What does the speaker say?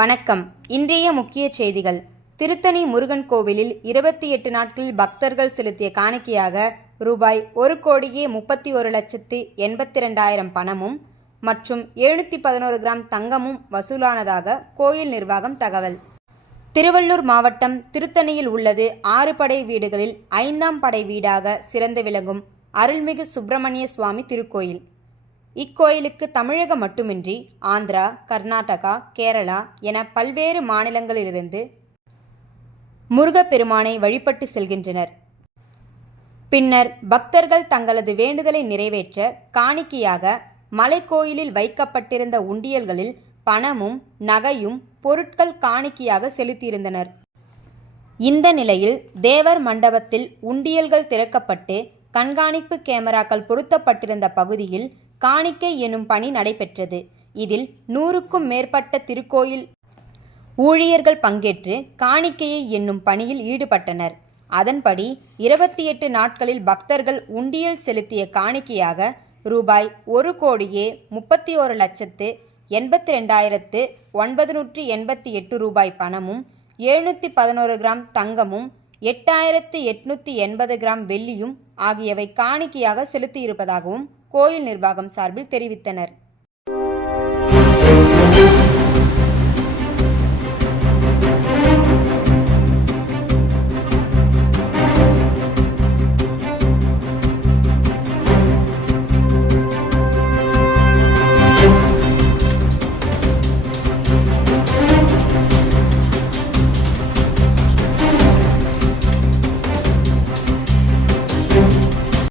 வணக்கம். இன்றைய முக்கிய செய்திகள். திருத்தணி முருகன் கோவிலில் 28 நாட்களில் பக்தர்கள் செலுத்திய காணிக்கையாக ரூபாய் 1,31,82,000 பணமும் மற்றும் 711 கிராம் தங்கமும் வசூலானதாக கோயில் நிர்வாகம் தகவல். திருவள்ளூர் மாவட்டம் திருத்தணியில் உள்ளது 6 படை வீடுகளில் 5ஆம் படை வீடாக சிறந்து விளங்கும் அருள்மிகு சுப்பிரமணிய சுவாமி திருக்கோயில். இக்கோயிலுக்கு தமிழகம் மட்டுமின்றி ஆந்திரா, கர்நாடகா, கேரளா என பல்வேறு மாநிலங்களிலிருந்து முருகப்பெருமானை வழிபட்டு செல்கின்றனர். பின்னர் பக்தர்கள் தங்களது வேண்டுதலை நிறைவேற்ற காணிக்கையாக மலைக்கோயிலில் வைக்கப்பட்டிருந்த உண்டியல்களில் பணமும் நகையும் பொருட்கள் காணிக்கையாக செலுத்தியிருந்தனர். இந்த நிலையில் தேவர் மண்டபத்தில் உண்டியல்கள் திறக்கப்பட்டு கண்காணிப்பு கேமராக்கள் பொருத்தப்பட்டிருந்த பகுதியில் காணிக்கை எனும் பணி நடைபெற்றது. இதில் 100க்கும் மேற்பட்ட திருக்கோயில் ஊழியர்கள் பங்கேற்று காணிக்கையை எண்ணும் பணியில் ஈடுபட்டனர். அதன்படி 28 நாட்களில் பக்தர்கள் உண்டியல் செலுத்திய காணிக்கையாக ரூபாய் 1,31,82,988 ரூபாய் பணமும் 711 கிராம் தங்கமும் 8,880 கிராம் வெள்ளியும் ஆகியவை காணிக்கையாக செலுத்தியிருப்பதாகவும் கோயில் நிர்வாகம் சார்பில் தெரிவித்தனர்.